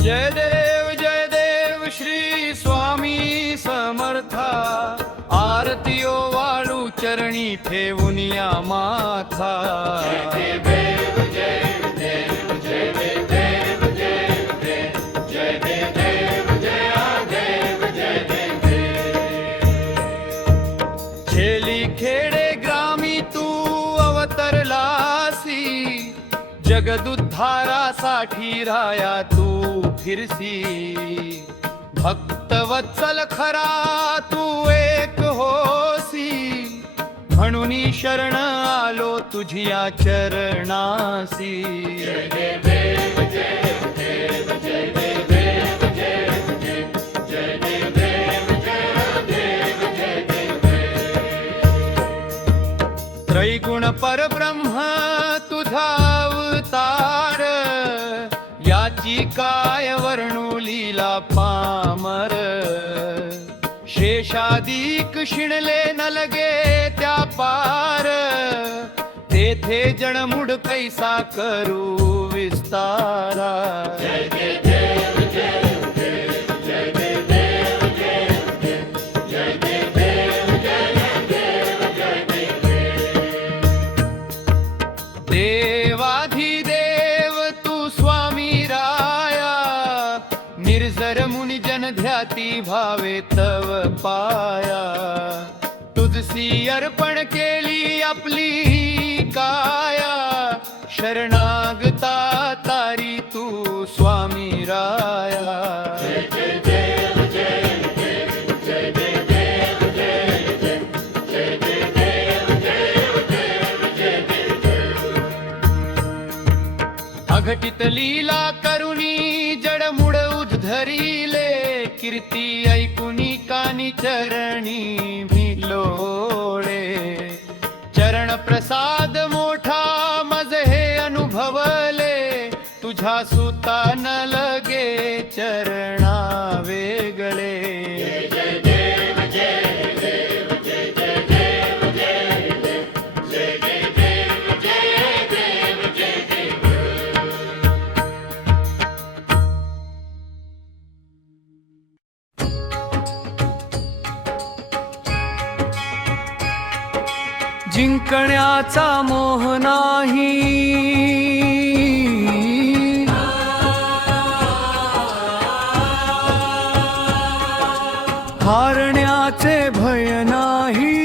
जय देव श्री स्वामी समर्था। आरतीयो वाळू चरणी ठेवून या माथा। जय देव जय देव जय देव जय देव जय देव जय देव। छेली खेडे ग्रामी तू अवतरलासी। जगदुद्धारासाठी राया तू फिरसी। भक्तवत्सल खरा तू एक होसी। म्हणून शरण आलो तुझिया चरणासी। जय देव जय देव जय देव जय देव जय देव जय देव। त्रैगुण परब्रह्म तुझा अवतार। याची काय वर्णू लीला पामर। शेषादिक शिणले न लगे त्या पार। तेथे जणमुड कैसा करू विस्तारा। जय देव जय देव जय देव जय देव जय देव। देवाधिदेव तू स्वामी राया। निर्जर मुनि जन ध्याती भावे तव पाया। तुझसी अर्पण केली आपली काया। शरणागता तारी तू स्वामी राया। जय देव जय देव जय देव जय देव। अघटित लीला करुणी जडमुड उद्धरिले। कीर्ती ऐकुनी कानी चरणी भिलोळे। चरण प्रसाद मोठा मज हे अनुभवले। तुझ्या सुता न लगे चरणा वेगळे। जय देव जय देव जय देव जय देव जय देव। जिंकण्याचा मोह नाही। हारण्याचे भय नाही।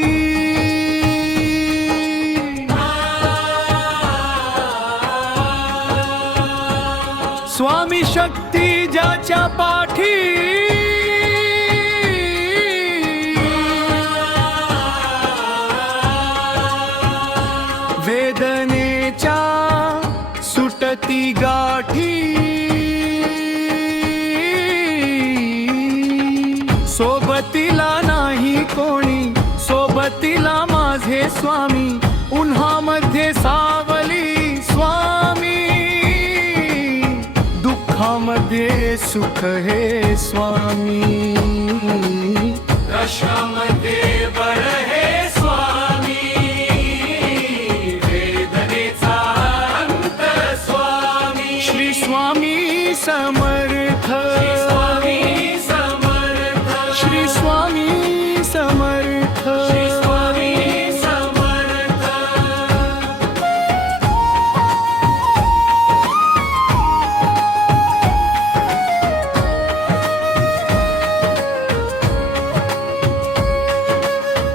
स्वामी शक्ती ज्याच्या पाठी। वेदनेच्या सुटती गाठी। सोबतीला नाही कोणी सोबतीला माझे स्वामी। उन्हामध्ये सावली स्वामी। दुःखामध्ये सुख हे स्वामी। कशामध्ये बर हे स्वामी। वेदनेचा अंत स्वामी। श्री स्वामी समर्थ। श्री स्वामी समर्थ। श्री स्वामी समर्थ। श्री स्वामी समर्थ।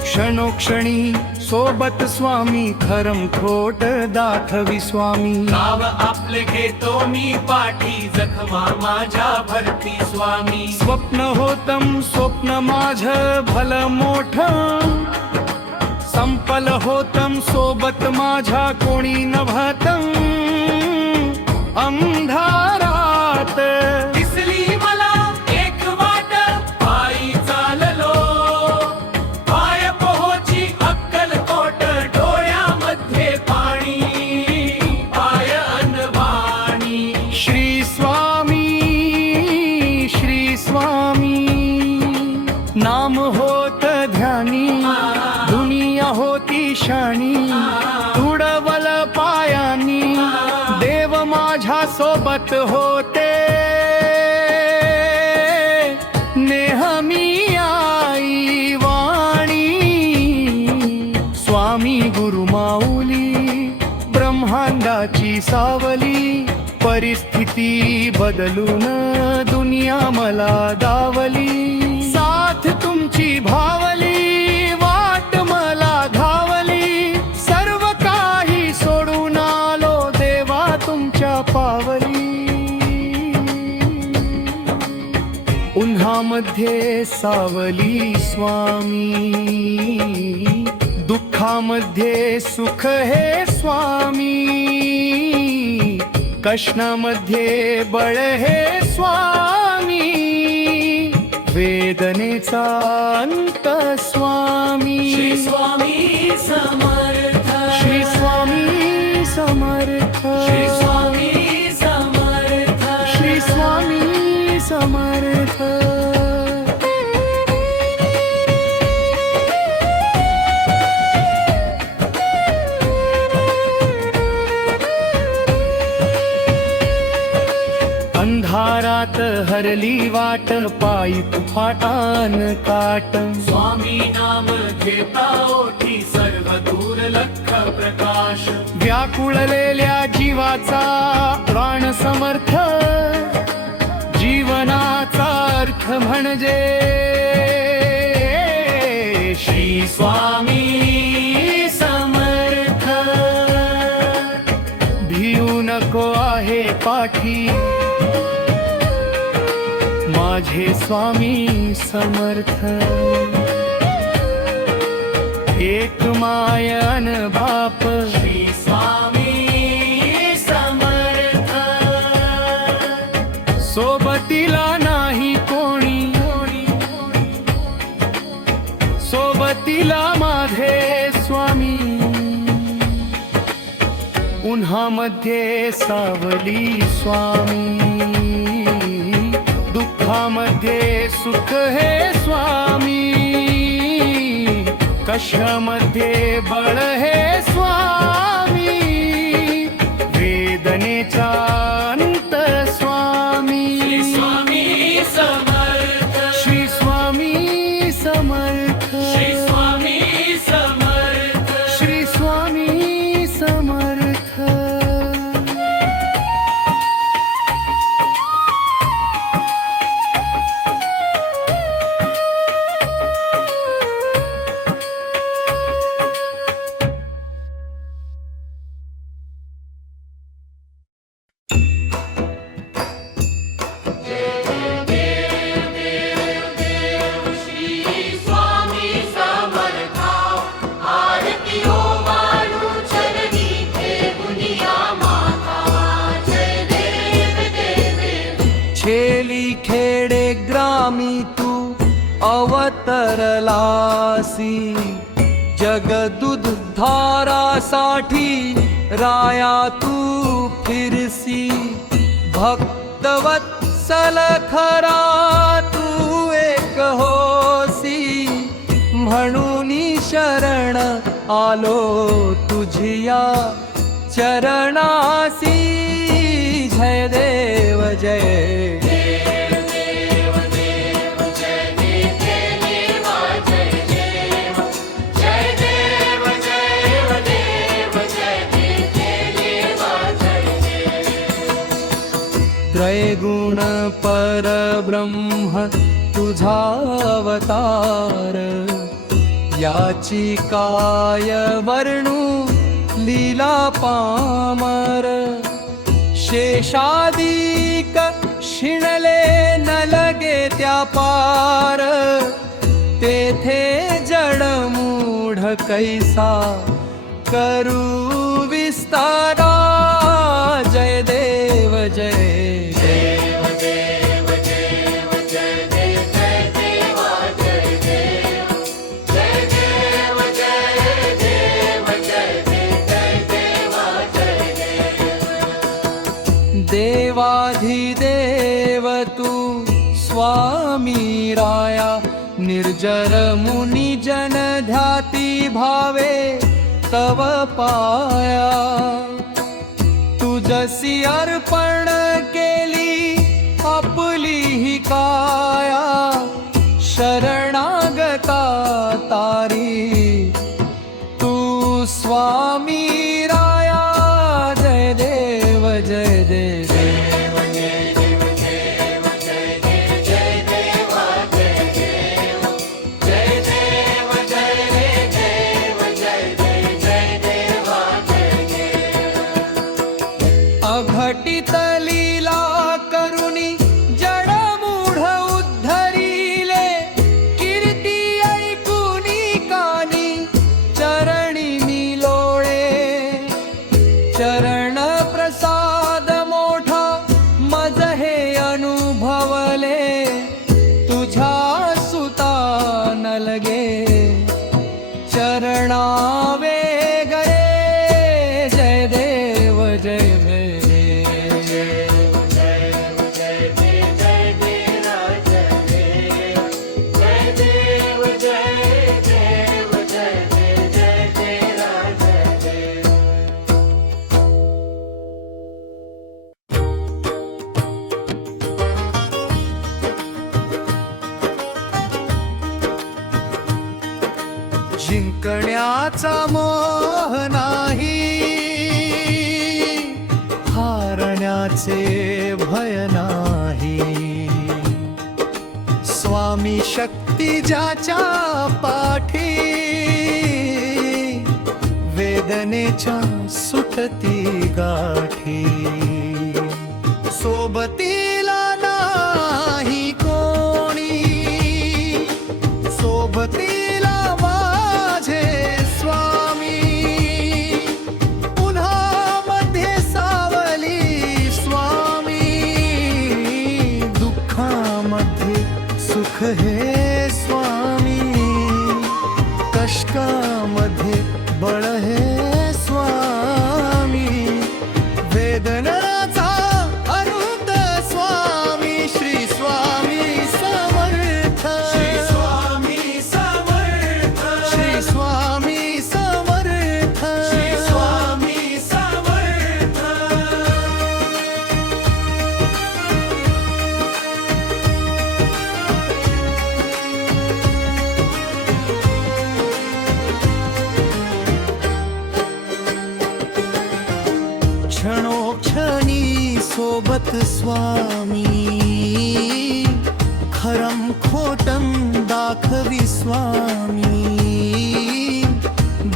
क्षणोक्षणी सोबत स्वामी। खरम खोट दाखवी स्वामी। गाव आपले घेतो मी पाठी। जखमा माझ्या भरती स्वामी। स्वप्न होतम स्वप्न माझ भल मोठ। संपल होतम सोबत माझ्या कोणी नभतम। अंधारात दिसली मला एक वाट। पायी चाललो पाय पोहोची अक्कलकोट। डोळ्यामध्ये पाणी पाय अनवाणी। श्री स्वामी श्री स्वामी। नाम होत ध्यानी। दुनिया होती शाणी। तुडवल पायानी। देव माझ्या सोबत होते। ब्रह्मांडाची सावली, परिस्थिती बदलून दुनिया मला दावली. साथ तुमची भावली, वाट मला घावली, सर्व काही सोडून आलो देवा तुमच्या पावली. उन्हामध्ये सावली स्वामी, दुःखामध्ये सुख हे स्वामी, कष्णामध्ये बळ हे स्वामी, वेदनेचा अंत स्वामी. श्री स्वामी समर्थ, श्री स्वामी समर्थ, श्री स्वामी समर्थ, श्री स्वामी समर्थ. अंधारात हरली वाट, पायी फाटान काट. स्वामी नाम घेता ओठी, सर्व दूर लख प्रकाश. व्याकुळलेल्या जीवाचा प्राण समर्थ, जीवनाचा अर्थ म्हणजे श्री स्वामी समर्थ. भिऊ नको आहे पाठी, माझे स्वामी समर्थ. एक मायन बाप, श्री स्वामी समर्थ. सोबतीला नाही कोणी, सोबतीला माझे स्वामी. उन्हामध्ये सावली स्वामी, दुःखामध्ये सुख हे स्वामी, कष्टामध्ये बळ हे स्वामी, वेदनेचा अंत स्वामी. श्री स्वामी समर्थ, श्री स्वामी समर्थ, श्री स्वामी समर्थ, श्री स्वामी समर्थ. श्री स्वामी समर्था, आरती हो मानू चरणी ठेवूनिया माथा. जय देव देव. छेली खेडे ग्रामी तू अवतरलासी, जगदुद्धारासाठी राया तू फिरसी. भक्तवत्सल खरा तू एक होसी, म्हणून शरण आलो तुझिया चरणासी. जय देव जय त्रैगुण परब्रह्म तुझा अवतार, याची काय वर्णू लीला पामर. शेषादिक शिणले न लगे त्या पार, तेथे जडमूढ कैसा करू विस्तारा. जय देव जय देव. देवाधिदेव तू स्वामी राया, निर्जर मुनी जन ध्याती भावे तव पाया. तुझसी अर्पण केली आपली ही काया, शरणागता तारी तू स्वामी राया. चरण प्रसाद मोठा मज हे अनुभवले तुझ्या सुता न लगे चरणा वेगळे जय देव जय जिंकण्याचा मोह नाही हारण्याचे भय नाही स्वामी शक्ती ज्याच्या पाठी वेदनेच्या सुटती गाठी सोबतीला नाही कोणी सोबतीला माझे स्वामी उन्हामध्ये सावली स्वामी दुःखामध्ये सुख हे स्वामी कष्टामध्ये बळ हे स्वामी वेदनाचा अनंत स्वामी श्री स्वामी समर्थ श्री स्वामी समर्थ श्री स्वामी समर्थ श्री स्वामी समर्थ क्षणोक्षणी सोबत स्वामी खरम खोटम दाखवी स्वामी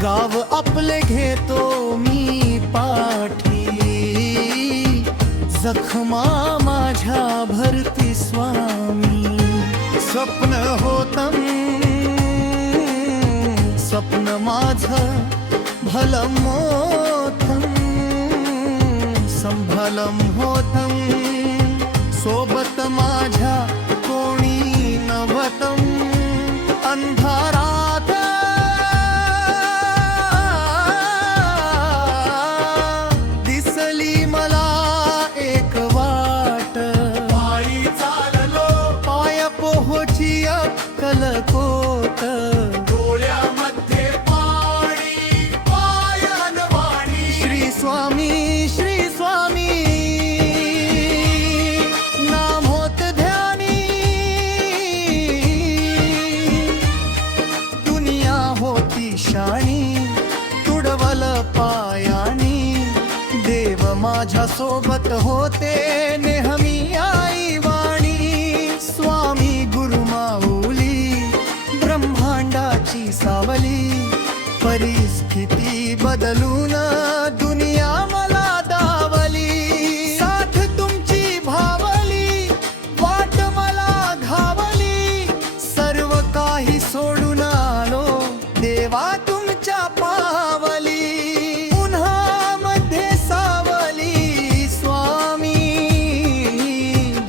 गाव आपले घेतो मी पाठी जखमा माझ्या भरती स्वामी स्वप्न होतं स्वप्न माझं भलं मोठं संभलम होतं सोबत माझ्या कोणी नव्हतं अंधारात दिसली मला एक वाट पायी चाललो पाय पोहोची अक्कलकोट डोळ्यामध्ये पाणी पायान वाणी श्री स्वामी नाम होत ध्यानी दुनिया होती शाणी तुडवल पायानी देव माझ्या सोबत होते नेहमी आई वाणी स्वामी गुरु माऊली ब्रह्मांडाची सावली परिस्थिती बदलून दुनिया मला दावली साथ तुमची भावली वाट मला घावली सर्व काही सोडून आलो देवा तुमच्या पावली उन्हामध्ये सावली स्वामी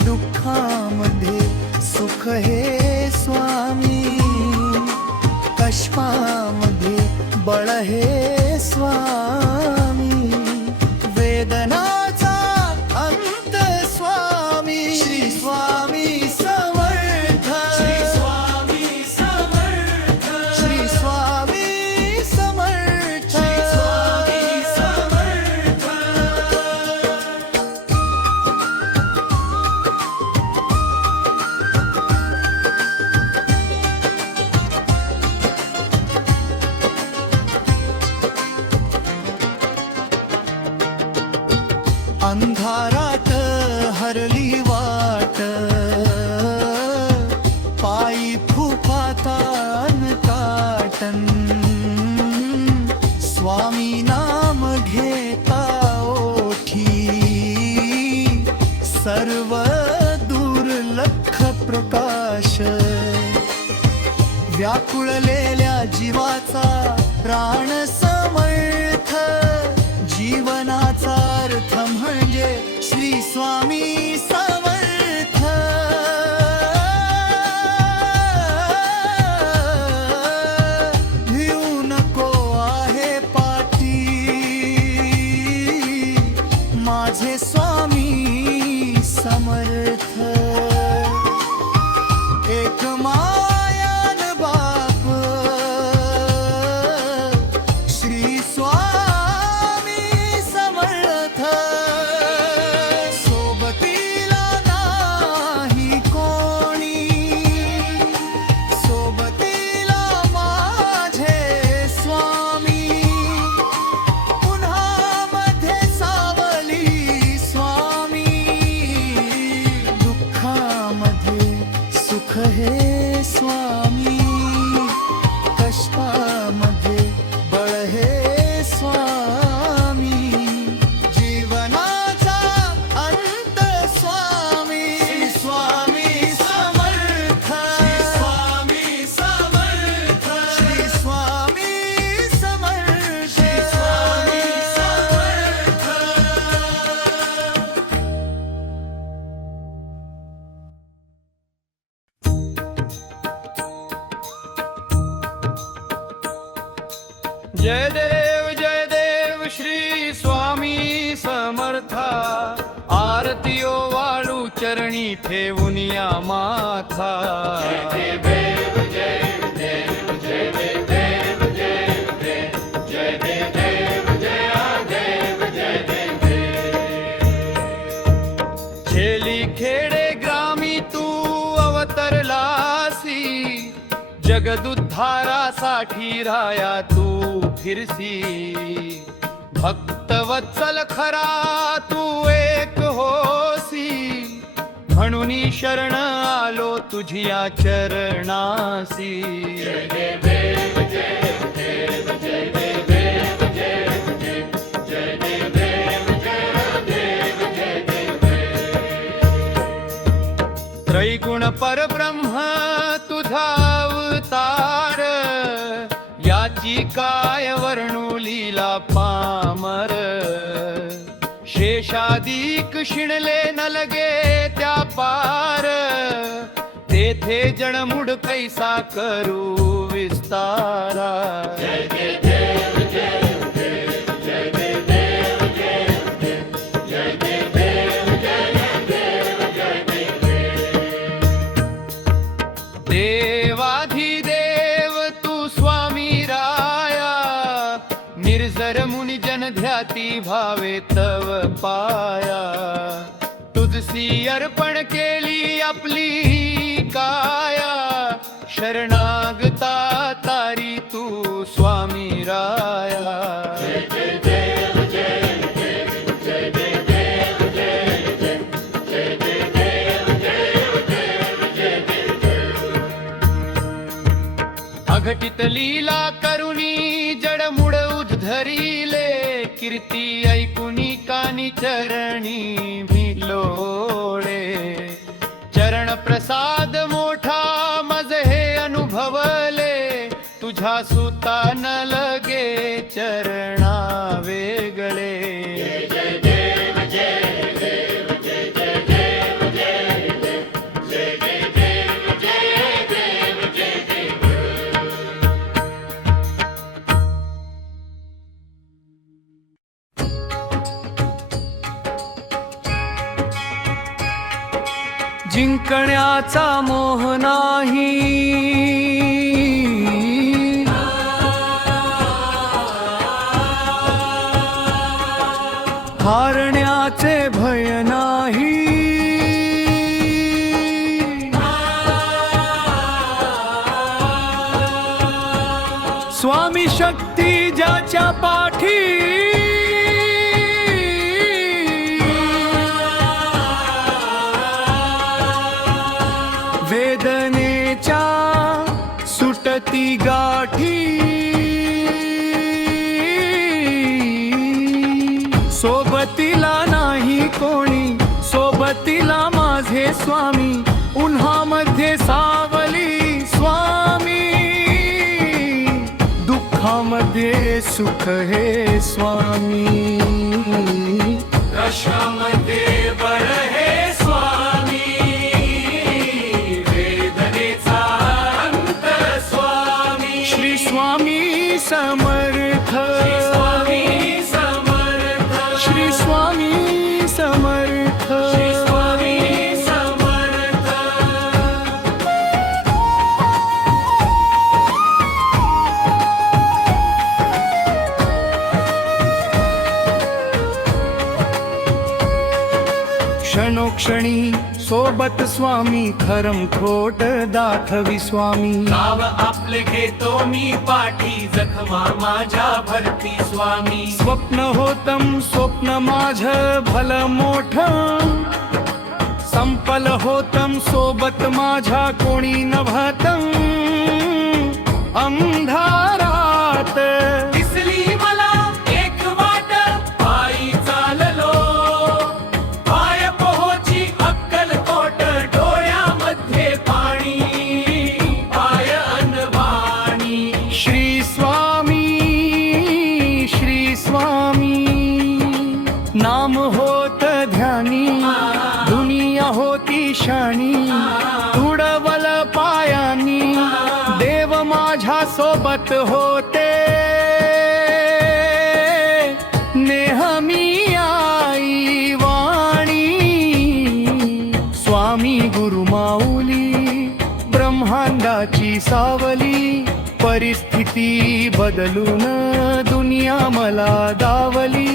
दुःखामध्ये सुख हे स्वामी कष्टामध्ये बळ हे स्वामी वेदनाचा अंत स्वामी श्री स्वामी समर्थ श्री स्वामी समर्थ श्री स्वामी समर्थ श्री स्वामी समर्थ अंधारात हरली वाट पायी फुफातान काटन स्वामी नाम घेता ओठी सर्व दुर्लक्ष प्रकाश व्याकुळलेल्या जीवाचा प्राण समर्थ जीवना श्री स्वामी समर्थ भिऊ नको आहे पाठी माझे स्वामी समर्थ एक मायान बाप श्री स्वामी समर्थ सोबतीला नाही कोणी सोबतीला माझे स्वामी उन्हामध्ये सावली स्वामी दुःखामध्ये सुख हे स्वामी कष्टामध्ये बळ हे स्वामी जीवनाचा अंत स्वामी स्वामी समर्थ स्वामी समर्थ श्री स्वामी समर्थ स्वामी समर्थ जय देव श्री स्वामी समर्था आरतीओ वाळू चरणी ठेवून या माथा खेली खेडे ग्रामी तू अवतरलासी जगदुद्धारासाठी राया तू फिरसी भक्तवत्सल खरा तू एक होसी म्हणून शरण आलो तुझिया चरणासी त्रैगुण परब्रह्म तुझा अवतार याची काय वर्णू लीला पामर शेषादिक शिणले न लगे त्या पार तेथे जणमुड कैसा करू विस्तारा देवाधिदेव तू स्वामी राया निर्जर मुनि जन ध्याती भावे तव पाया तुझसी अर्पण केली आपली काया शरणागता तारी तू स्वामी राया अघटित लीला करुणी जडमुड उद्धरिले कीर्ती ऐकुनी कानी चरणी भिलोळे चरण प्रसाद मोठा मज हे अनुभवले तुझ्या सुता न लगे चरणा वेगळे जिंकण्याचा मोह नाही हारण्याचे भय नाही स्वामी शक्ती ज्याच्या पाठी वेदनेच्या सुटती गाठी सोबतीला नाही कोणी सोबतीला माझे स्वामी उन्हामध्ये सावली स्वामी दुःखामध्ये सुख हे स्वामी कशामध्ये श्री स्वामी समर्थ श्री स्वामी समर्थ क्षणोक्षणी सोबत स्वामी खरम खोट दाखवी स्वामी नाव आपले घेतो मी पाठी जखमा माझ्या भरती स्वामी स्वप्न होतम स्वप्न माझ भल मोठ संपल होतम सोबत माझ्या कोणी नभतम अंधारात दिसली मला एक वाट पायी चाललो पाय पोहोची अक्कलकोट डोळ्यामध्ये पाणी पाय अनवाणी श्री स्वामी नाम होत ध्यानी दुनिया होती शाणी तुडवल पायानी देव माझ्या सोबत होते नेहमी आई वाणी स्वामी गुरु माऊली ब्रह्मांडाची सावली परिस्थिती बदलून दुनिया मला दावली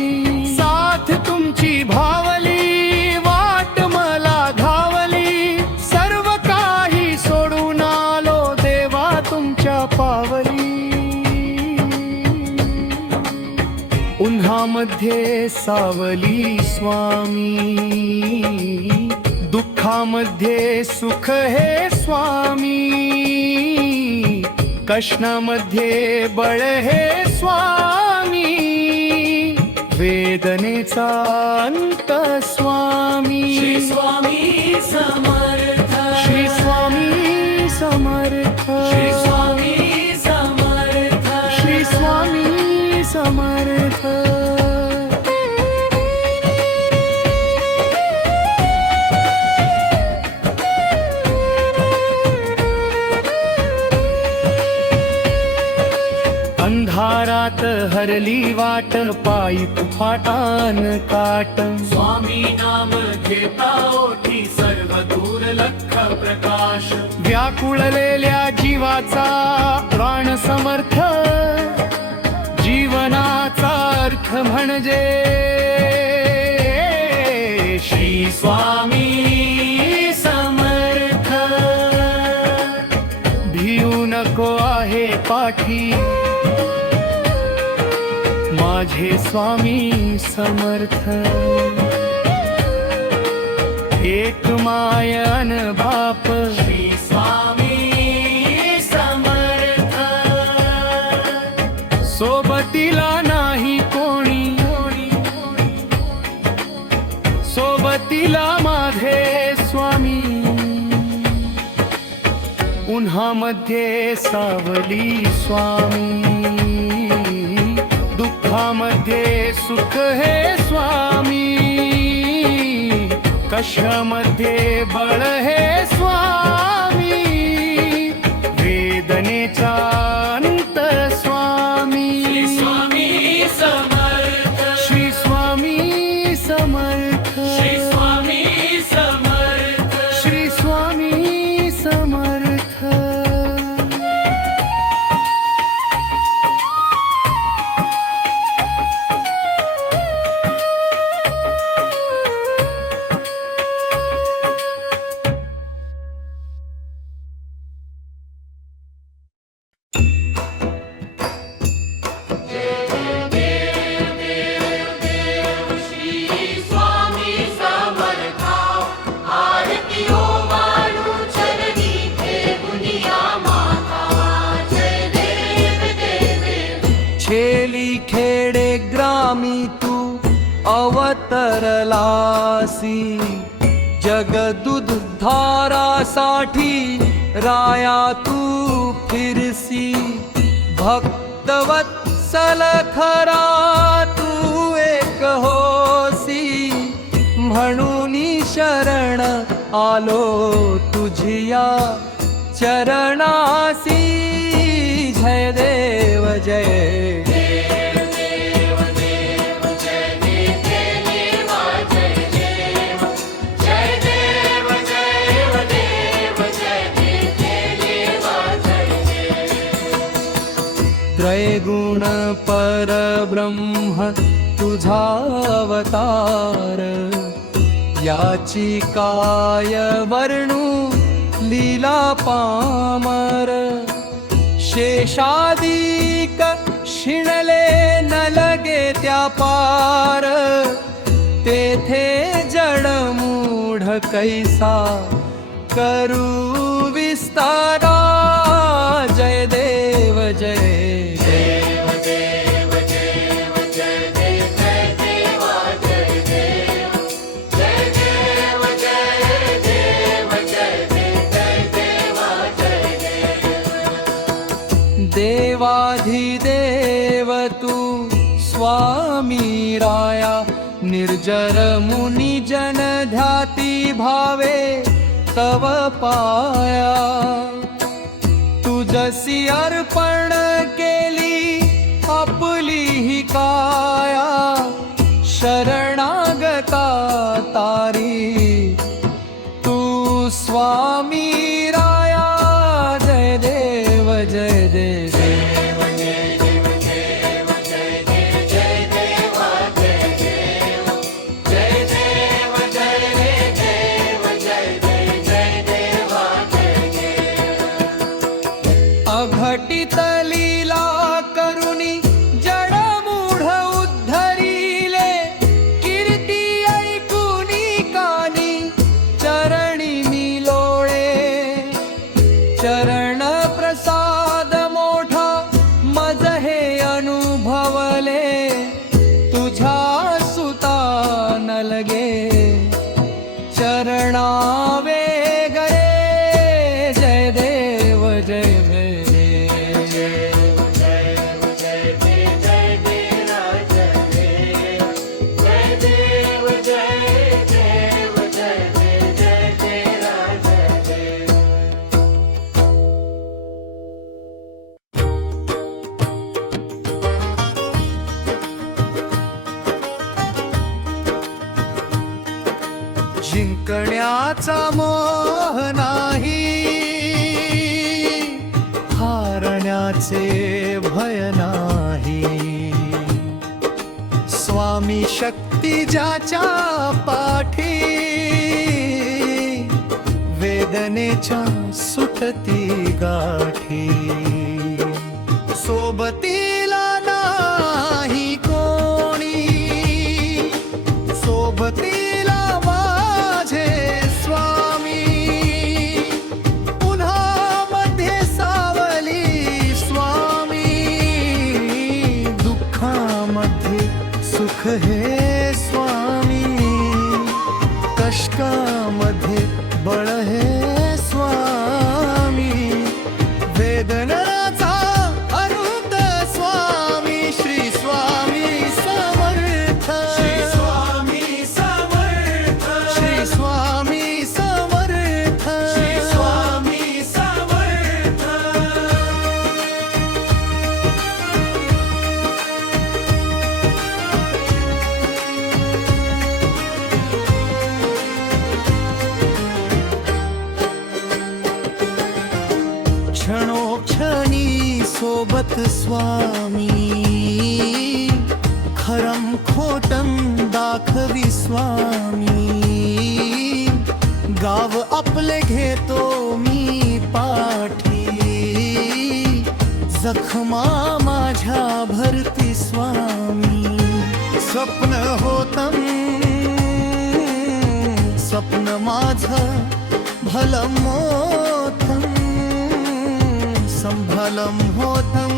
साथ तुमची भावली वाट मला धावली सर्व काही सोडून आलो देवा तुमच्या पावली उन्हामध्ये सावली स्वामी दुःखामध्ये सुख हे स्वामी कष्णामध्ये बळ हे स्वामी वेदनेचा अंत स्वामी श्री स्वामी समर्थ श्री स्वामी समर्थ श्री स्वामी समर्थ श्री स्वामी समर्थ अंधारात हरली वाट पायी फाटान काट स्वामी नाम घेता ओठी सर्व दूर लख प्रकाश व्याकुळलेल्या जीवाचा प्राण समर्थ जीवनाचा अर्थ म्हणजे श्री स्वामी समर्थ भिऊ नको आहे पाठी माझे स्वामी समर्थ एक मायन बाप श्री स्वामी समर्थ सोबतीला नाही कोणी सोबतीला माझे स्वामी उन्हामध्ये सावली स्वामी दुःखामध्ये सुख हे स्वामी कशामध्ये बळ हे स्वामी वेदनेचा अंत स्वामी श्री स्वामी समर्थ श्री स्वामी समर्थ श्री स्वामी समर्थ श्री स्वामी समर्थ श्री स्वामी समर्था आरती हो मानू चरणी ठेवूनिया माता जय देव देव छेली खेडे ग्रामी तू अवतरलासी जगदुद्धारासाठी राया तू फिरसी भक्तवत्सल खरा तू एक होसी म्हणून शरण आलो तुझिया चरणासी जय देव जय देव देव देव जय देव निर्गुण परब्रह्म तुझा अवतार, याची काय वर्णू लीला पामर. शेषादिक शिणले न लगे त्या पार, तेथे जडमूढ कैसा करू विस्तारा. जय देव जय देव. देव देव जय देव जय देवा जय देव. जय देव जय देव जय देव जय देवा जय देव. देवाधिदेव तू स्वामी राया, निर्जर मुनी जन ध्याती भावे तव पाया. तुझसी अर्पण केली आपली ही काया, शरणागता तारी तू स्वामी राया. जय देव जय देव. अघटित लीला करुणी जडमूढ उद्धरिले, कीर्ती ऐकुनी कानी चरणी मी लोळे. चरण प्रसाद मोठा मज हे अनुभवले, तुझ्या सुता न लगे चरणावे गरे. जय देव जय देव. जिंकण्याचा मोह नाही, हारण्याचे भय नाही. स्वामी शक्ती ज्याच्या पाठी, वेदनेच्या सुटती गाठी. सोबतीला नाही कोणी, सोबतीला सुख हे स्वामी, कष्टामध्ये बळ हे स्वामी. वेदनाचा अनंत स्वामी, श्री स्वामी समर्थ. श्री स्वामी समर्थ. श्री स्वामी समर्थ. श्री स्वामी समर्थ. क्षणोक्षणी सोबत स्वामी, खरम खोटम दाखवी स्वामी. गाव आपले घेतो मी पाठी, जखमा माझ्या भरती स्वामी. स्वप्न होतं स्वप्न माझं भलं मोठं, संभलम होतं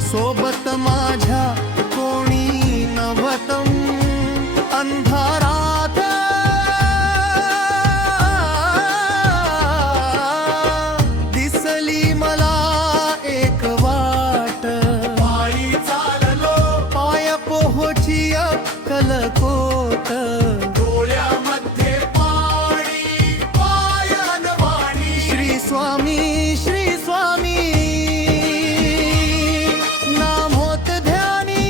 सोबत माझ्या कोणी नव्हतं. अंधारात दिसली मला एक वाट, पायी चाललो पाय पोहोची अक्कलकोट. डोळ्यामध्ये पाणी पायन वाणी, श्री स्वामी श्री स्वामी. नाम होत ध्यानी,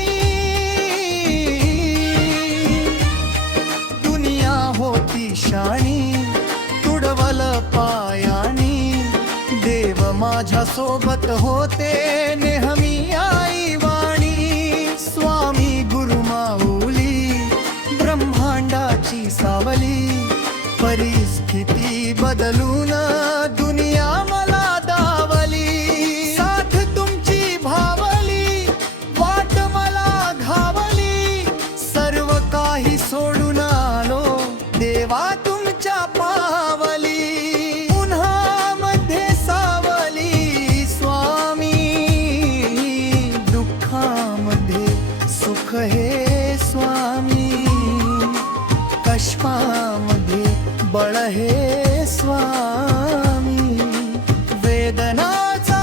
दुनिया होती शाणी. तुडवल पायानी, देव माझ्या सोबत होते नेहमी. परिस्थिती बदलून दुनिया मला दावली, साथ तुमची भावली, वाट मला घावली, सर्व काही सोडून आलो देवा तुमच्या पावली, उन्हामध्ये सावली स्वामी, दुःखामध्ये सुख हे स्वामी, कष्टामध्ये बळ हे स्वामी, वेदनाचा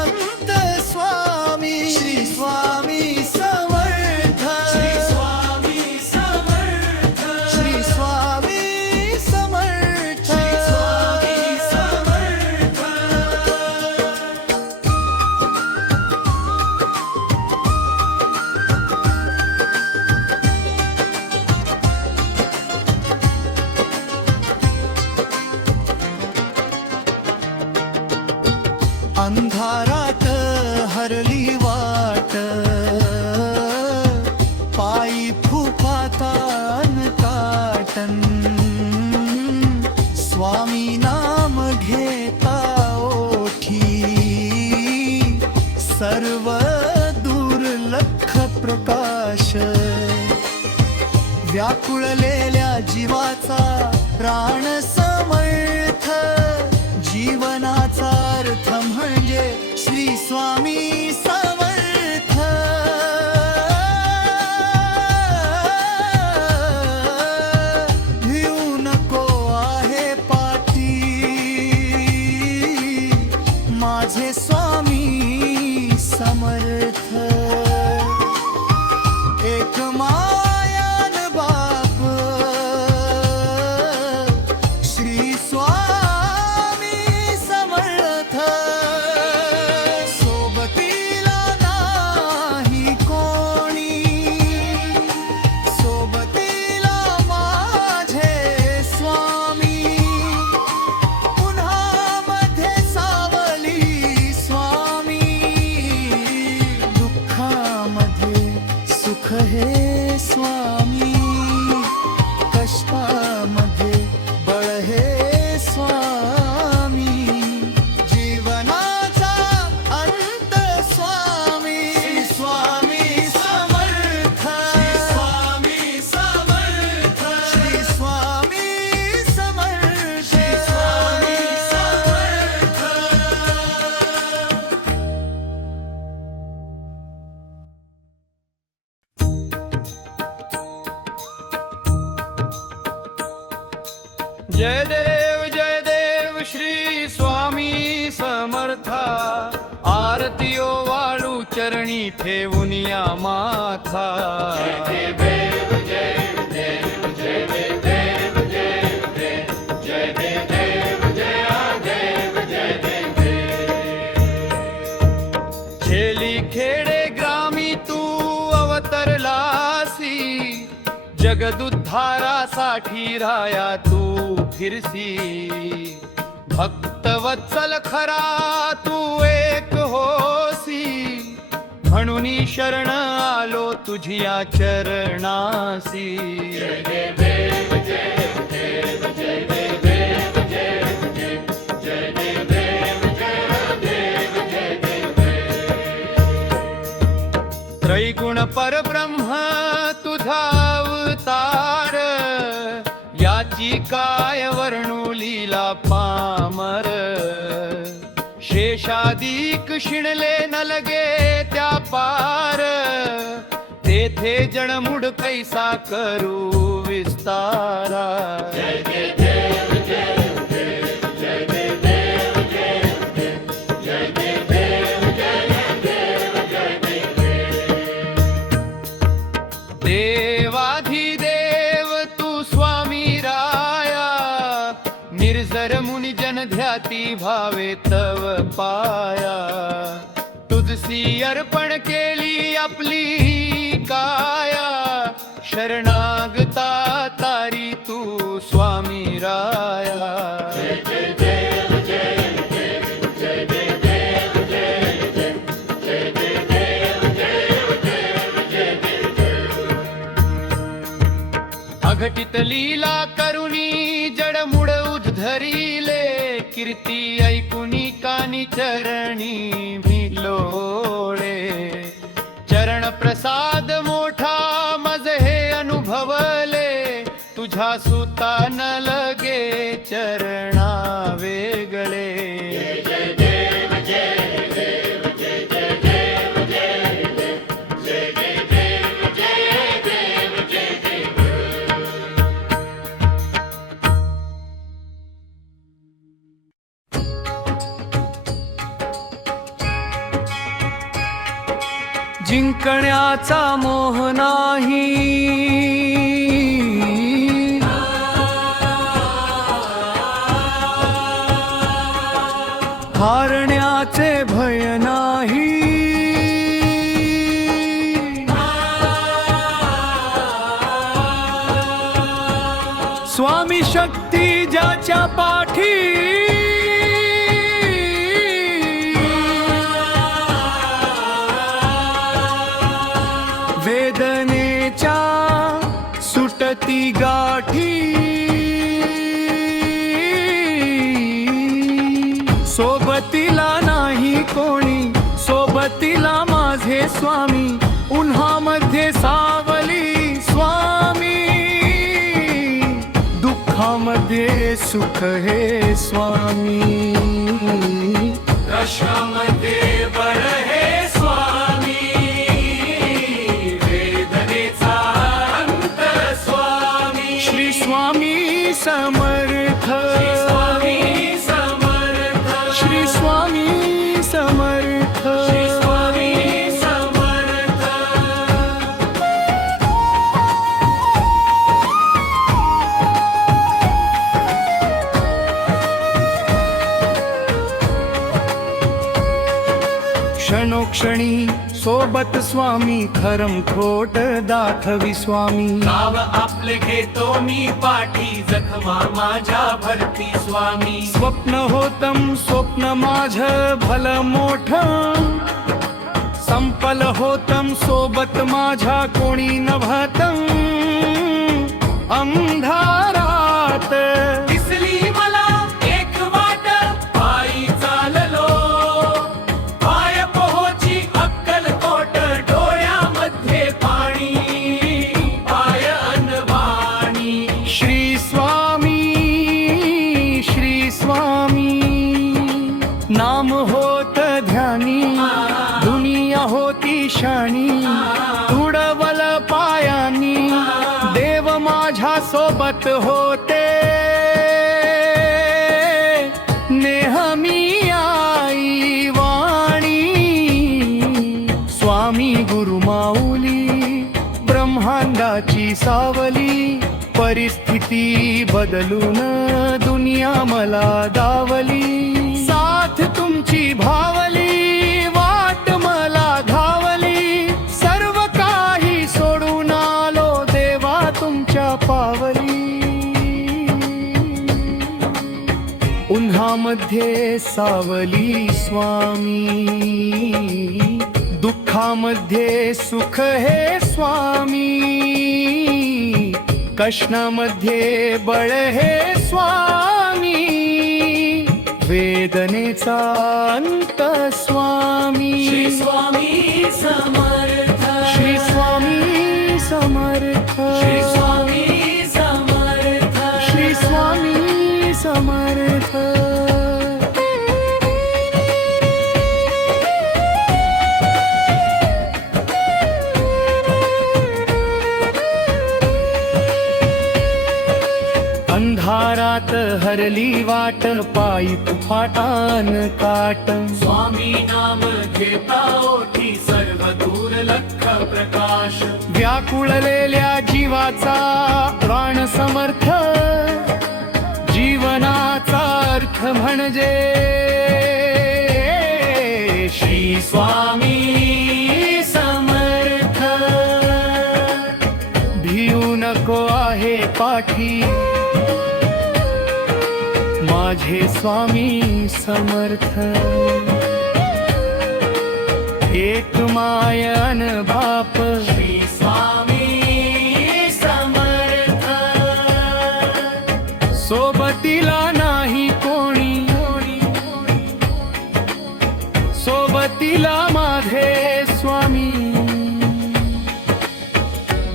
अंत स्वामी, श्री स्वामी समर्थ, श्री स्वामी समर्थ, श्री स्वामी समर्थ, श्री स्वामी समर्थ. अंधारात हरली वाट, पायी फुफातान काटन, स्वामी नाम घेता ओठी, सर्व दुर्लक्ष प्रकाश, व्याकुळलेल्या जीवाचा प्राण समर्थ, जीवनाचा अर्थ म्हणजे श्री स्वामी समर्थ. भिऊ नको आहे पाठी, माझे स्वामी समर्थ. एक मायान बाप श्री स्वामी समर्थ, सोबतीला नाही कोणी, सोबतीला माझे स्वामी, उन्हामध्ये सावली स्वामी, दुःखामध्ये सुख हे स्वामी, कष्टामध्ये बळ हे स्वामी, जीवनाचा अंत स्वामी, स्वामी समर्थ, स्वामी समर्थ, श्री स्वामी समर्थ, स्वामी समर्थ. जय देव श्री स्वामी समर्था, आरतीयो वाळू चरणी ठेवून या माथा. खेली खेडे ग्रामी तू अवतरलासी, जगदुद्धारासाठी राया तू फिरसी, भक्तवत्सल खरा तू एक होसी, म्हणून शरण आलो तुझिया चरणासी. त्रैगुण परब्रह्म तुझा अवतार, याची काय वर्णू लीला पामर, शेषादिक शिणले न लगे त्या पार, तेथे जणमुड कैसा करू विस्तारा. देवाधिदेव तू स्वामी राया, निर्जर मुनी जन ध्याती भावे तव पाया, तुझसी अर्पण केली आपली काया, शरणागता तारी तू स्वामी राया. अघटित लीला करुणी जड धरिले कीर्ती ऐकुनी कानी चरणी भिलोळे चरण प्रसाद मोठा मज हे अनुभवले तुझ्या सुता न लगे चरणा वेगळे जिंकण्याचा मोह नाही हारण्याचे भय नाही स्वामी शक्ती ज्याच्या पाठी वेदनेच्या सुटती गाठी सोबतीला नाही कोणी सोबतीला माझे स्वामी उन्हामध्ये सावली स्वामी दुःखामध्ये सुख हे स्वामी कशामध्ये बळ हे स्वामी वेदनेचा अंत स्वामी श्री स्वामी समर्थ स्वामी समर्थ श्री स्वामी समर्थ श्री स्वामी समर्थ क्षणोक्षणी सोबत स्वामी खरम खोट दाखवी स्वामी गाव आपले घेतो मी पाठी जखमा माझ्या भरती स्वामी स्वप्न होतम स्वप्न माझ भल मोठ संपल होतम सोबत माझ्या कोणी नभतम अंधारात दिसली मला एक वाट पायी चाललो पाय पोहोची अक्कलकोट डोळ्यामध्ये पाणी पाय अनवाणी श्री स्वामी नाम होत ध्यानी दुनिया होती शानी तुडवल पायानी देव माझ्या सोबत होते नेहमी आई वाणी स्वामी गुरु माऊली ब्रह्मांडाची सावली परिस्थिती बदलून दुनिया मला दावली साथ तुमची भावली वाट मला धावली सर्व काही सोडून आलो देवा तुमच्या पावली उन्हामध्ये सावली स्वामी दुःखामध्ये सुख हे स्वामी कष्णामध्ये बळ हे स्वामी वेदनेचा अंत स्वामी श्री स्वामी समर्थ श्री स्वामी समर्थ श्री स्वामी समर्थ श्री स्वामी समर्थ अंधारात हरली वाट पायी फाटान काट स्वामी नाम घेता ओठी सर्व दूर लख प्रकाश व्याकुळलेल्या जीवाचा प्राण समर्थ जीवनाचा अर्थ म्हणजे श्री स्वामी समर्थ भिऊ नको आहे पाठी माझे स्वामी समर्थ एक मायन बाप श्री स्वामी समर्थ सोबतीला नाही सोबतीला माझे स्वामी,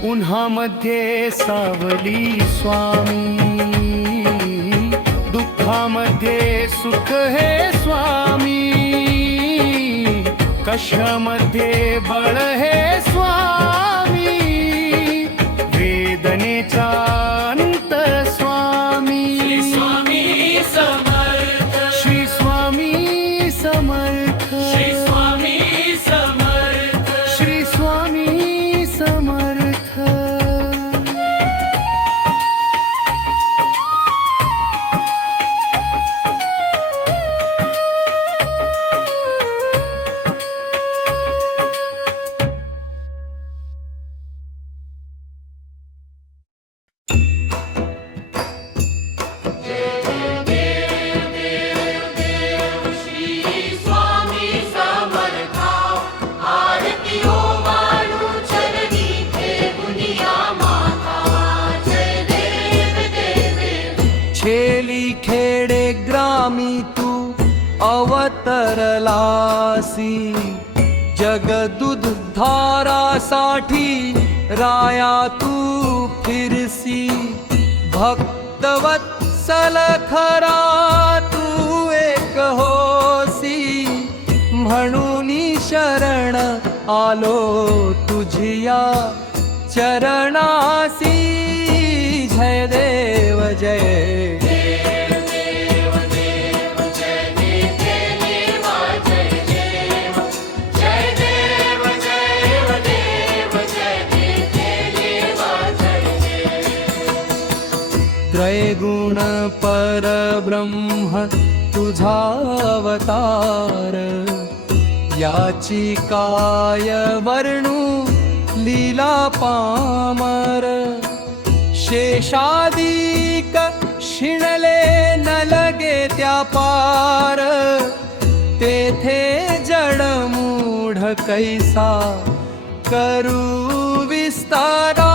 उन्हामध्ये सावली स्वामी, दुःखामध्ये सुख हे स्वामी, कशामध्ये बळ हे स्वामी, वेदनेचा अंत स्वामी. श्री स्वामी समर्थ, श्री स्वामी समर्थ, श्री स्वामी समर्थ, श्री स्वामी समर्थ. श्री स्वामी समर्था, आरती हो मानू चरणी ठेवूनिया माता. जय देव देव. छेली खेडे ग्रामी तू अवतरलासी, जगदुध धारासाठी राया तू फिरसी. भक्तवत्सल खरा तू एक होसी, म्हणून शरण आलो तुझिया चरणासी. जय देव जय देव देव देव जय देव देवा जय देव. जय देव देव देव जय देव देवा जय देव. त्रैगुण परब्रह्म तुझा अवतार, याची काय वर्णू लीला पामर. शेषादिक शिणले न लगे त्या पार, तेथे जडमूढ कैसा करू विस्तारा.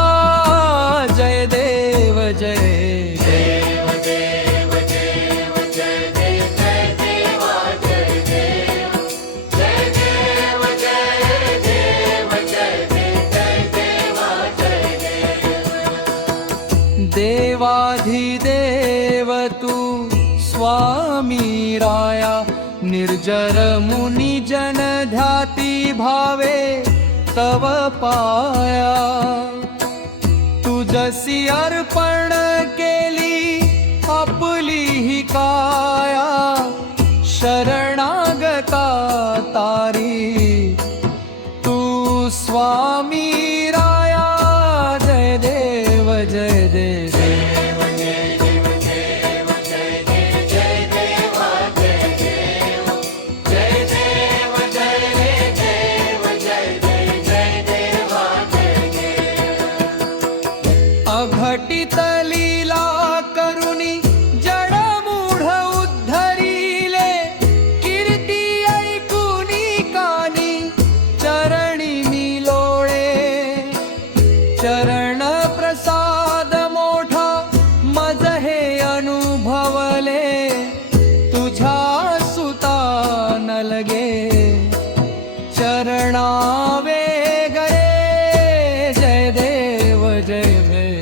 जय देव जय देव देव देव जय देव देवा जय देव. जय देव जय देव जय देव देवा जय देव. देवाधिदेव तू स्वामी राया, निर्जर मुनी जन ध्याती भावे तव पाया. तुझसी अर्पण केली आपली ही काया, शरणागता तारी तू स्वामी राया. जय देव जय देव देव देव देव जय देव जय देवा जय देव. जय देव जय देव जय देव जय देवा जय देव. अघटित लीला करुणी जडमूढ उद्धरिले, कीर्ती ऐकुनी कानी चरणी मी लोळे. चरण प्रसाद मोठा मज हे अनुभवले, तुझ्या सुता न लगे चरणा वेगळे. जय देव जय देव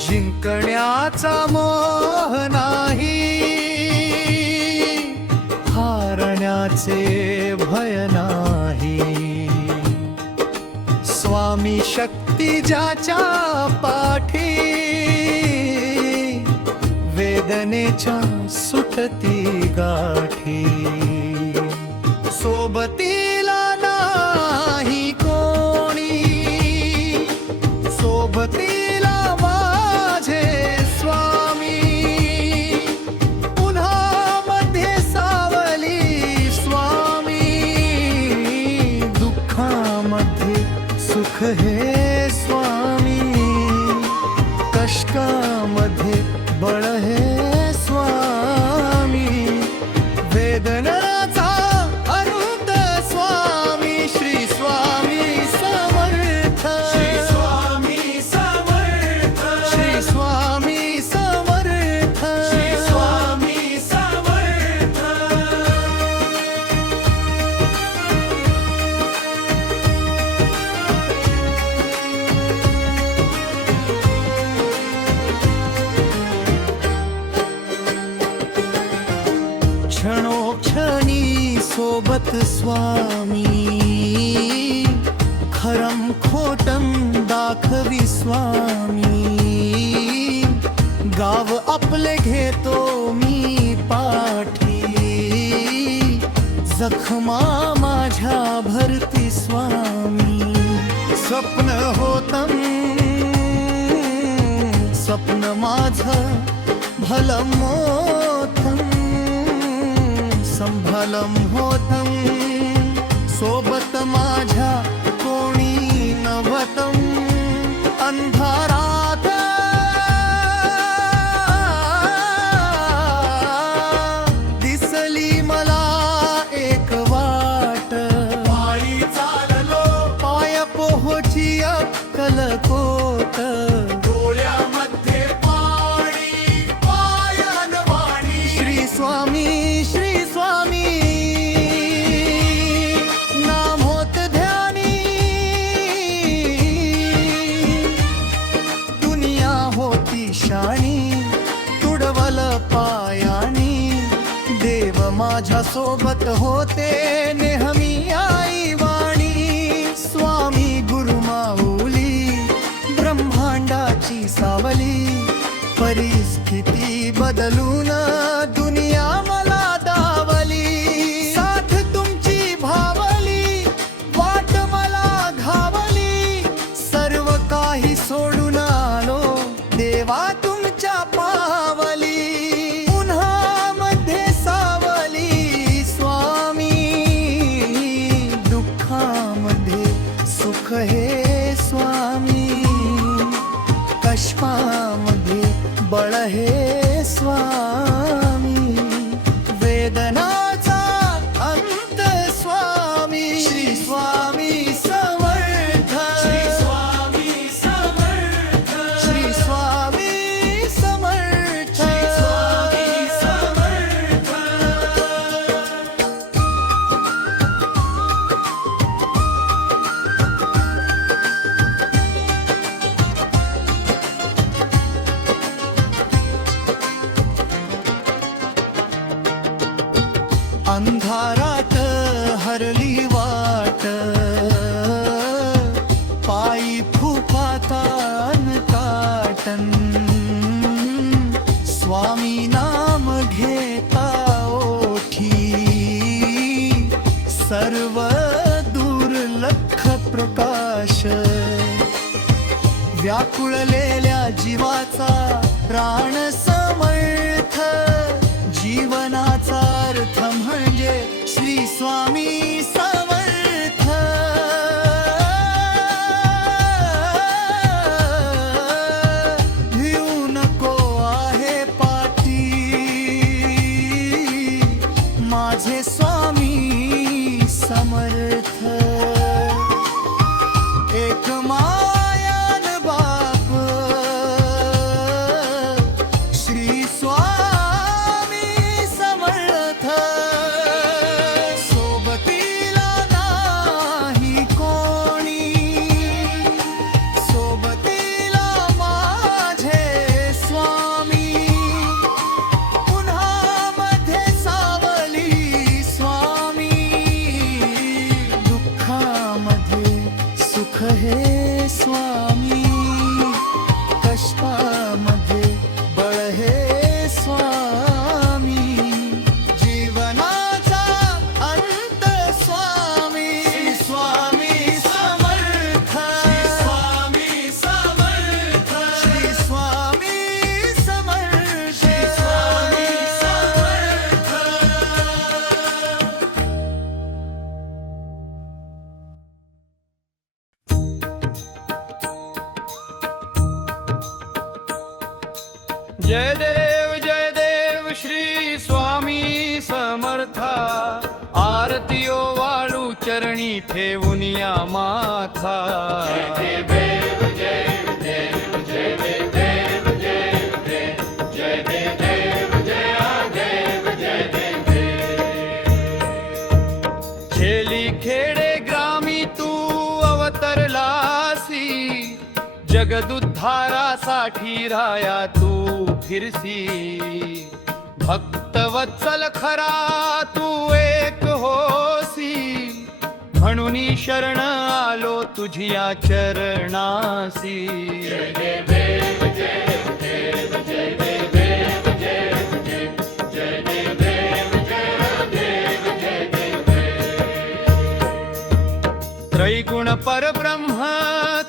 जिंकण्याचा मोह नाही, हारण्याचे भय नाही. स्वामी शक्ती ज्याच्या पाठी, वेदनेच्या सुटती गाठी. सोबतीला नाही कोणी, सोबतीला माझे स्वामी. उन्हामध्ये सावली स्वामी, दुःखामध्ये सुख हे स्वामी. सोबत स्वामी खरम खोटम दाखवी स्वामी गाव आपले घेतो मी पाठी जखमा माझ्या भरती स्वामी स्वप्न होतं स्वप्न माझं भलं मोठं संभलं होतं सोबत माझ्या कोणी नव्हतं अंधारात दिसली मला एक वाट पायी चाललो पाय पोहोची अक्कलकोट डोळ्यामध्ये पाणी पायान वाणी श्री स्वामी नाम होत ध्यानी दुनिया होती शाणी तुडवल पायानी देव माझ्या सोबत होते नेहमी आई वाणी स्वामी गुरु माऊली ब्रह्मांडाची सावली परिस्थिती बदलून दुनिया मला दावली साथ तुमची भावली वाट मला घावली सर्व काही सोडून आलो देवा तुमच्या पावली उन्हामध्ये सावली स्वामी दुःखामध्ये सुख हे स्वामी कष्टामध्ये बळ हे स्वामी वेदनाचा अंत स्वामी श्री स्वामी समर्थ श्री स्वामी समर्थ श्री स्वामी समर्थ श्री स्वामी समर्थ अंधारात हरली वाट पायी फुफातान काटन स्वामी नाम घेता ओठी सर्व दुर्लक्ष प्रकाश व्याकुळलेल्या जीवाचा प्राण समर्थ जीवनाचा अर्थ म्हणजे श्री स्वामी समर्थ भिऊ नको आहे पाठी माझे स्वामी समर्थ एक मायान बाप श्री स्वामी समर्थ सोबतीला नाही कोणी सोबतीला माझे स्वामी उन्हामध्ये सावली स्वामी दुःखामध्ये सुख हे स्वामी कष्टामध्ये बळ हे स्वामी जीवनाचा अंत स्वामी स्वामी समर्थ स्वामी समर्थ श्री स्वामी समर्थ स्वामी समर्थ जय देव श्री स्वामी समर्था आरतीयो वाळू चरणी ठेवून या माथा खेली खेडे ग्रामी तू अवतरलासी जगदुद्धारासाठी राया तू फिरसी भक्तवत्सल खरा तू एक हो म्हणून शरण आलो तुझिया चरणासी. त्रैगुण परब्रह्म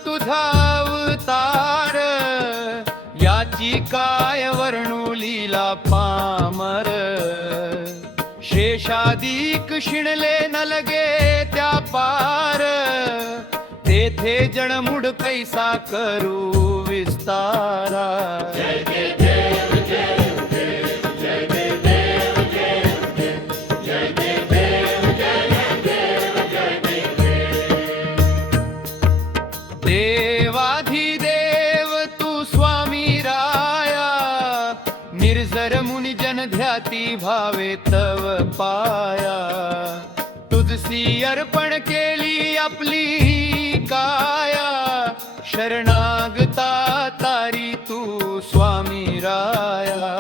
तुझा अवतार, याची काय वर्णू लीला पामर. शेषादिक शिणले न लगे त्या पार, तेथे जणमुड कैसा करू विस्तारा. देवाधिदेव तू स्वामी राया, निर्जर मुनी जन ध्याती भावे तव पाया. तुझसी अर्पण केली आपली काया, शरणागता तारी तू स्वामी राया.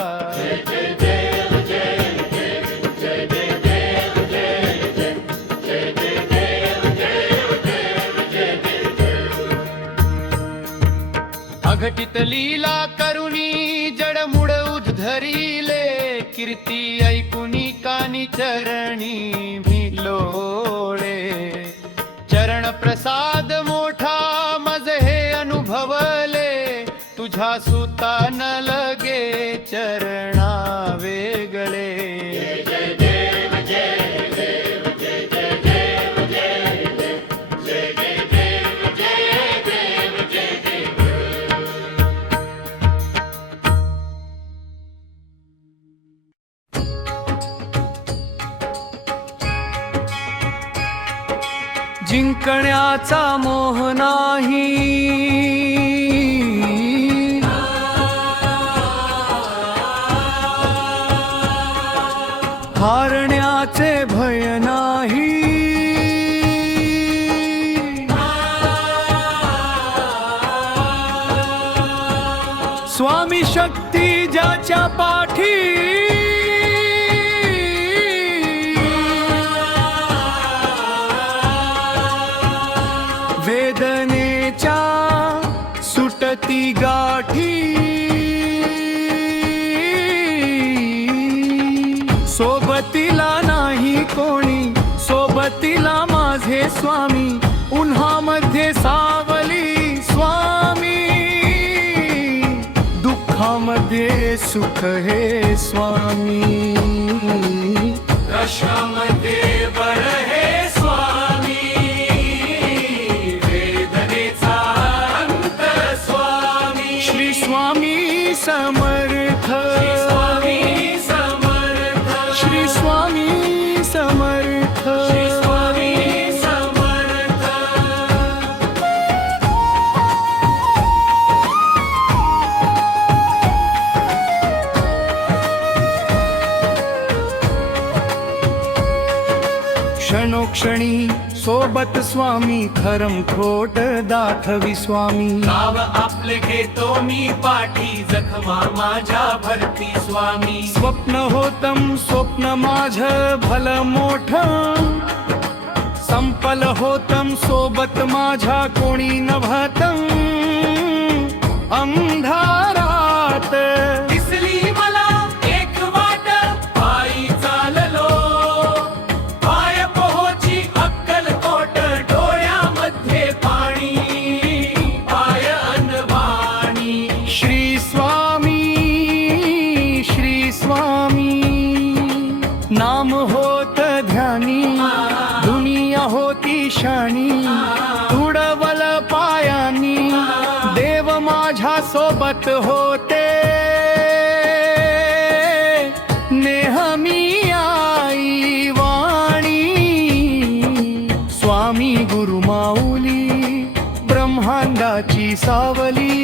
अघटित लीला करुणी जडमुड उद्धरिले, कीर्ती ऐकुनी कानी चरणी भिलोळे. चरण प्रसाद मोठा मज हे अनुभवले, तुझ्या सुता न लगे चरणा वेगळे. जिंकण्याचा मोह नाही, हारण्याचे भय नाही. स्वामी शक्ती ज्याच्या पाठी, वेदनेच्या सुटती गाठी. सोबतीला नाही कोणी, सोबतीला माझे स्वामी. उन्हामध्ये सावली स्वामी, दुःखामध्ये सुख हे स्वामी. कशामध्ये बर हे स्वामी, वेदनेचा अंत स्वामी. श्री स्वामी समर्थ, स्वामी समर्थ, श्री स्वामी समर्थ. स्वामी समर्थ. क्षणोक्षणी सोबत स्वामी, खरम खोट दाखवी स्वामी. नाव आपले घेतो मी पाठी, जखमा माझ्या भरती स्वामी. स्वप्न होतम स्वप्न माझ भलं मोठं, संपल होतम सोबत माझ्या कोणी नभतम. अंधारात दिसली मला एक वाट, पायी चाललो पाय पोहोची अक्कलकोट. डोळ्यामध्ये पाणी, पाय अनवाणी. श्री स्वामी, श्री स्वामी. नाम होत ध्यानी, दुनिया होती शाणी. तुडवल पायानी, देव माझ्या सोबत होते. नेहमी आई वाणी, स्वामी गुरु माऊली. ब्रह्मांडाची सावली,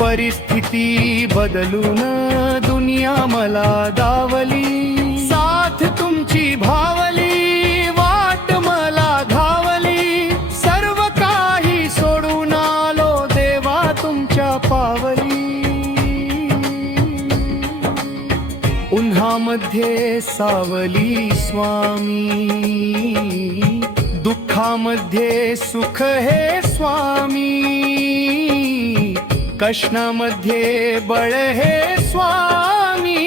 परिस्थिती बदलून दुनिया मला दावली. साथ तुमची भावली, वाट मला घावली. सर्व काही सोडून आलो देवा तुमच्या पावली. उन्हामध्ये सावली स्वामी, दुःखा दुःखामध्ये सुख हे स्वामी, कष्णामध्ये बळ हे स्वामी,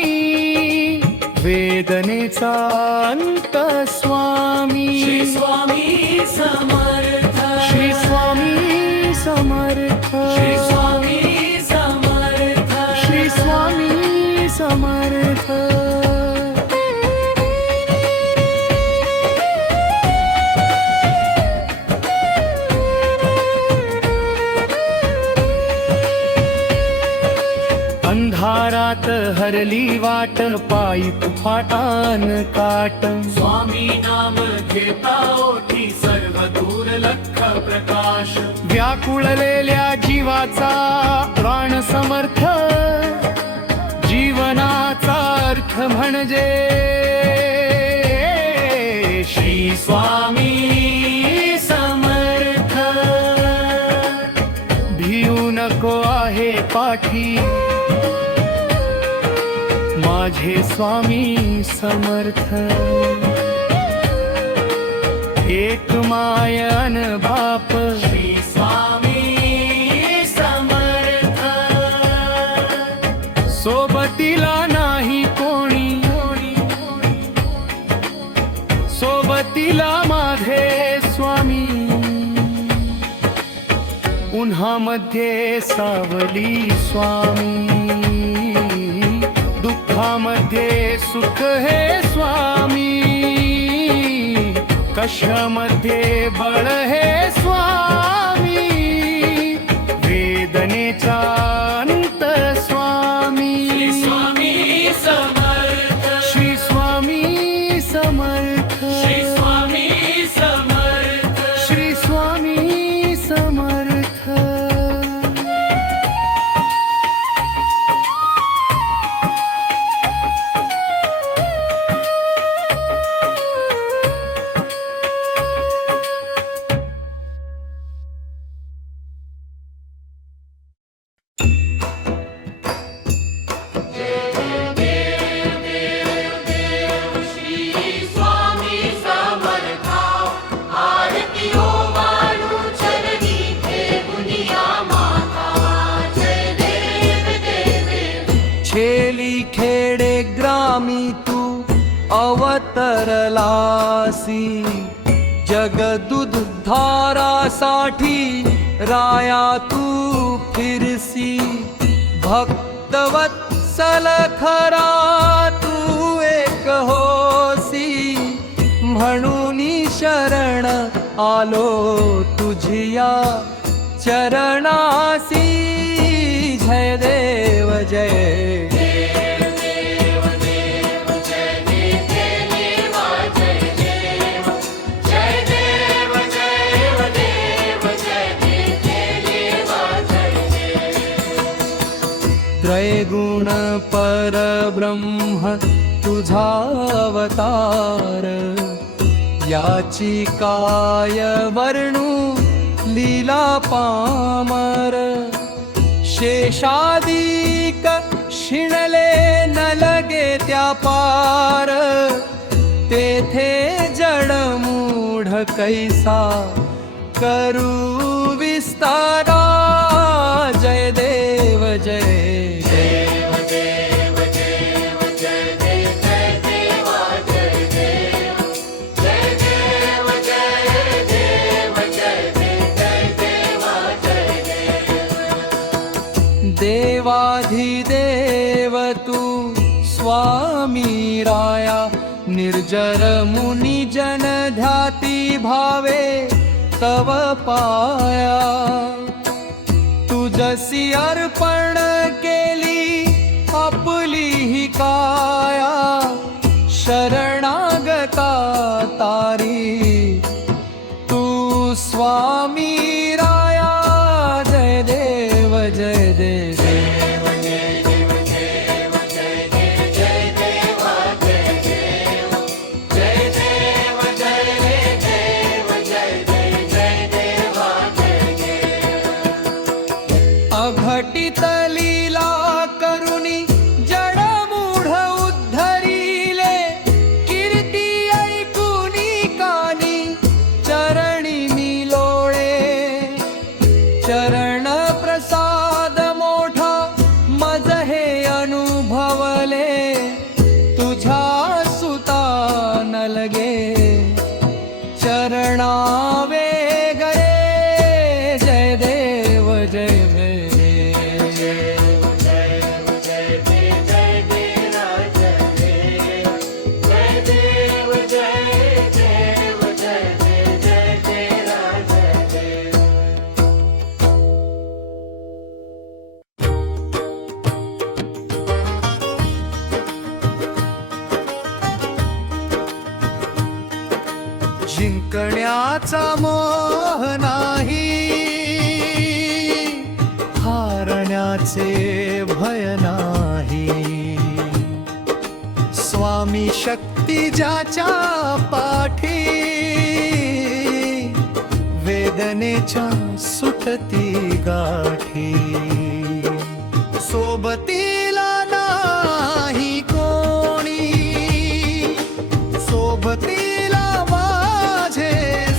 वेदनेचा अंत स्वामी. श्री स्वामी समर्थ, श्री स्वामी समर्थ, श्री स्वामी समर्थ, श्री स्वामी समर्थ. अंधारात हरली वाट, पायी फाटान काट. स्वामी नाम घेता ओठी, सर्व दूर लख प्रकाश. व्याकुळलेल्या जीवाचा प्राण समर्थ, जीवनाचा अर्थ म्हणजे श्री स्वामी समर्थ. भिऊ नको आहे पाठी, माझे स्वामी समर्थ. एक मायन बाप, श्री स्वामी समर्थ. सोबतीला नाही कोणी, सोबतीला माझे स्वामी. उन्हामध्ये सावली स्वामी, दुःखामध्ये सुख हे स्वामी, कष्टामध्ये बळ हे स्वामी, वेदनेचा अंत स्वामी. श्री स्वामी समर्थ, श्री स्वामी समर्थ, श्री स्वामी समर्थ. श्री स्वामी समर्थ. श्री स्वामी समर्था, आरती हो वाळू चरणी, ठेवूनिया माथा. जय देव देव. छेली खेडे ग्रामी तू अवतरलासी, जगदुद्धारासाठी राया तू फिरसी. भक्तवत्सल खरा तू एक होसी, म्हणून शरण आलो तुझिया चरणासी. जय देव जय. त्रैगुण परब्रह्म तुझा अवतार, याची काय वर्णू लीला पामर. शेषादिक शिणले न लगे त्या पार, तेथे जडमूढ कैसा करू विस्तारा. जय देव जय. देवाधिदेव तू स्वामी राया, निर्जर मुनी जन ध्याती भावे तव पाया. तुझसी अर्पण केली आपली ही काया, शरणागता तारी तू स्वामी राया. जय देव जय देव. अघटित लीला करुणी जडमूढ उद्धरिले, कीर्ती ऐकुनी कानी चरणी चरणावे गरे जय देव जय देव जय देव जय देव जय देव जय देव जय देव जय देव जय देव जिंकण्याचा मोह नाही, हारण्याचे भय नाही. स्वामी शक्ती ज्याच्या पाठी, वेदनेच्या सुटती गाठी. सोबतीला नाही कोणी, सोबतीला माझे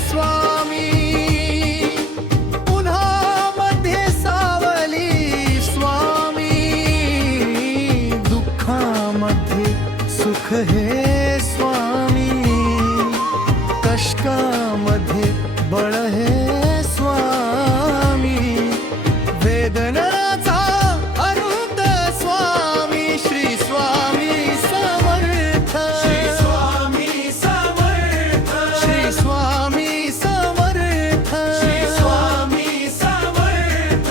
स्वामी. उन्हामध्ये सावली स्वामी, दुःखामध्ये सुख हे स्वामी. कष्टामध्ये बळ हे स्वामी. वेदनाचा अरुंद स्वामी, श्री स्वामी समर्थ. श्री स्वामी समर्थ श्री स्वामी समर्थ. श्री स्वामी समर्थ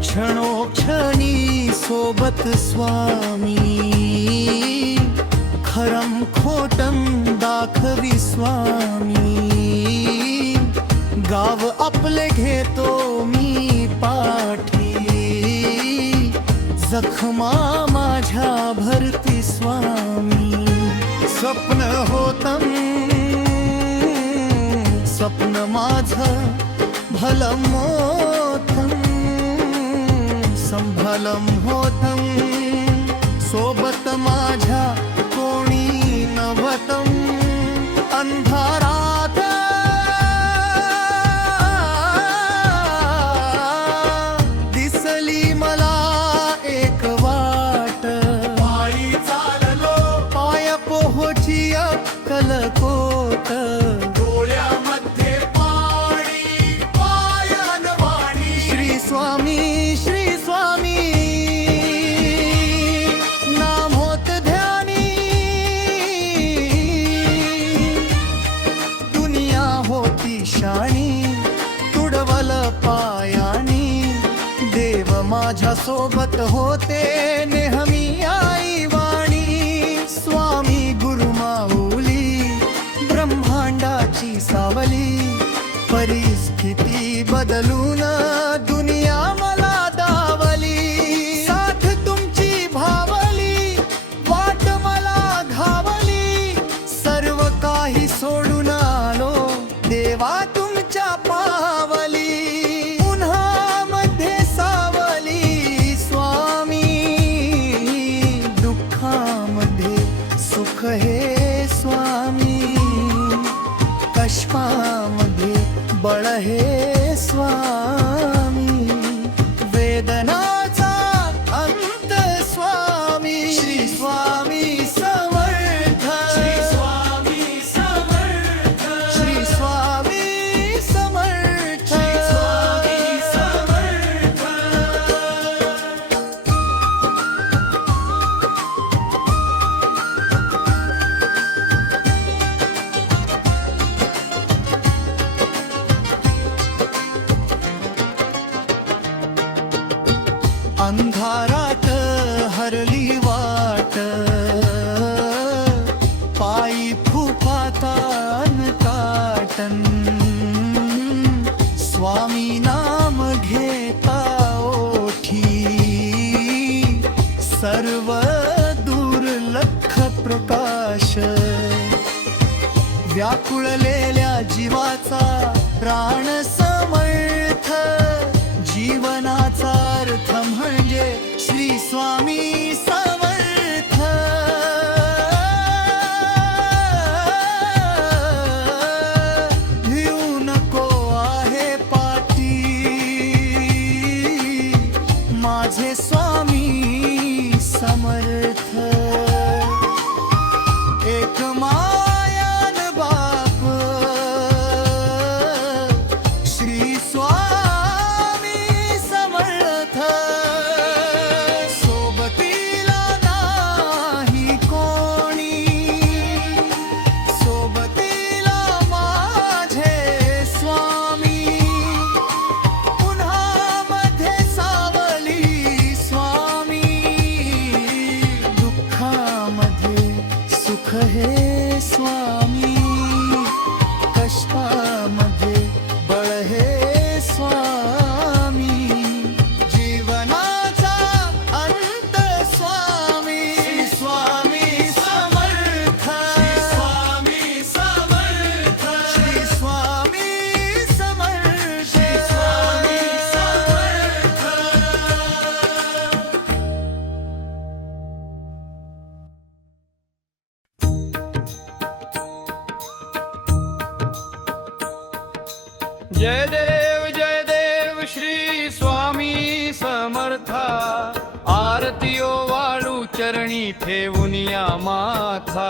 क्षणोक्षणी सोबत स्वामी, खरम खोटम दाखवी स्वामी. गाव आपले घेतो मी पाठी, जखमा माझ्या भरती स्वामी. स्वप्न होतं, स्वप्न माझं भलं मोठं, संभलम होतं. सोबत माझ्या कोणी नव्हतं. अंधारात दिसली मला एक वाट. पायी चाललो पाय पोहोची अक्कलकोट. डोळ्यामध्ये पाणी पायान वाणी. श्री स्वामी श्री स्वामी नाम होत ध्यानी. दुनिया होती शाणी, तुडवल पायानी. देव माझ्या सोबत होते नेहमी आई वाणी. स्वामी गुरु माऊली, ब्रह्मांडाची सावली. परिस्थिती बदलून दुनिया मला दावली. साथ तुमची भावली, वाट मला घावली. सर्व काही सोडून आलो देवा तुमच्या पावली. उन्हामध्ये सावली स्वामी, दुःखामध्ये सुख हे स्वामी. कष्टामध्ये बळ हे स्वामी. वेदनाचा अंत स्वामी, श्री स्वामी समर्थ. श्री स्वामी समर्थ श्री स्वामी समर्थ. श्री स्वामी समर्थ अंधारात हरली वाट, पायी फुफातान काटन. स्वामी नाम घेता ओठी, सर्व दुर्लक्ष प्रकाश. व्याकुळलेल्या जीवाचा प्राण समर्थ. जीवनाचा अर्थ म्हणजे श्री स्वामी समर्थ. जय देव श्री स्वामी समर्था आरतियो वाळू चरणी ठेवून या माथा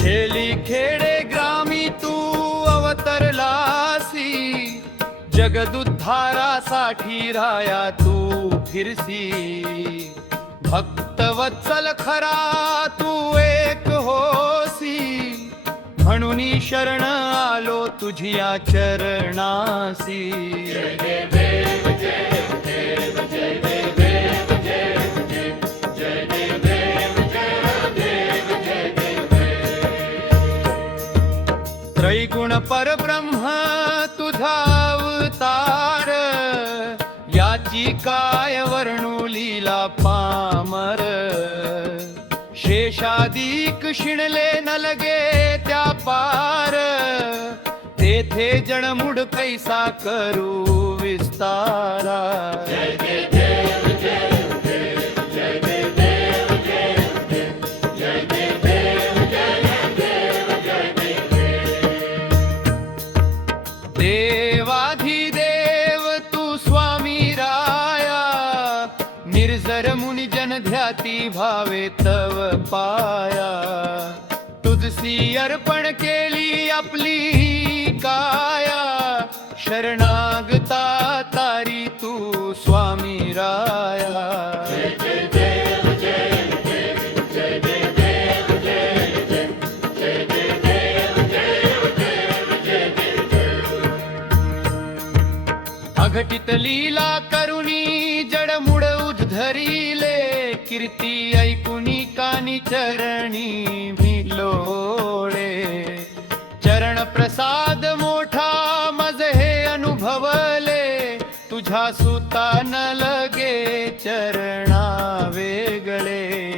छेली खेडे ग्रामी तू अवतरलासी जगदुद्धारासाठी राया तू फिरसी भक्तवत्सल खरा तू एक होसी म्हणून शरण आलो तुझिया चरणासी त्रैगुण परब्रह्म तुझा अवतार याची काय वर्णू लीला पामर शेषादिक शिणले न लगे त्या पार तेथे जणमुड कैसा करू विस्तारा देवाधिदेव तू स्वामी राया निर्जर मुनी जन ध्याती भावे तव पाया तुझसी अर्पण केली आपली ही काया शरणागता तारी तू स्वामी राया अघटित लीला करुणी जडमुड उद्धरिले कीर्ती ऐकुनी कानी चरणी भिलोळे चरण प्रसाद मोठा मज हे अनुभवले तुझ्या सुता न लगे चरणा वेगळे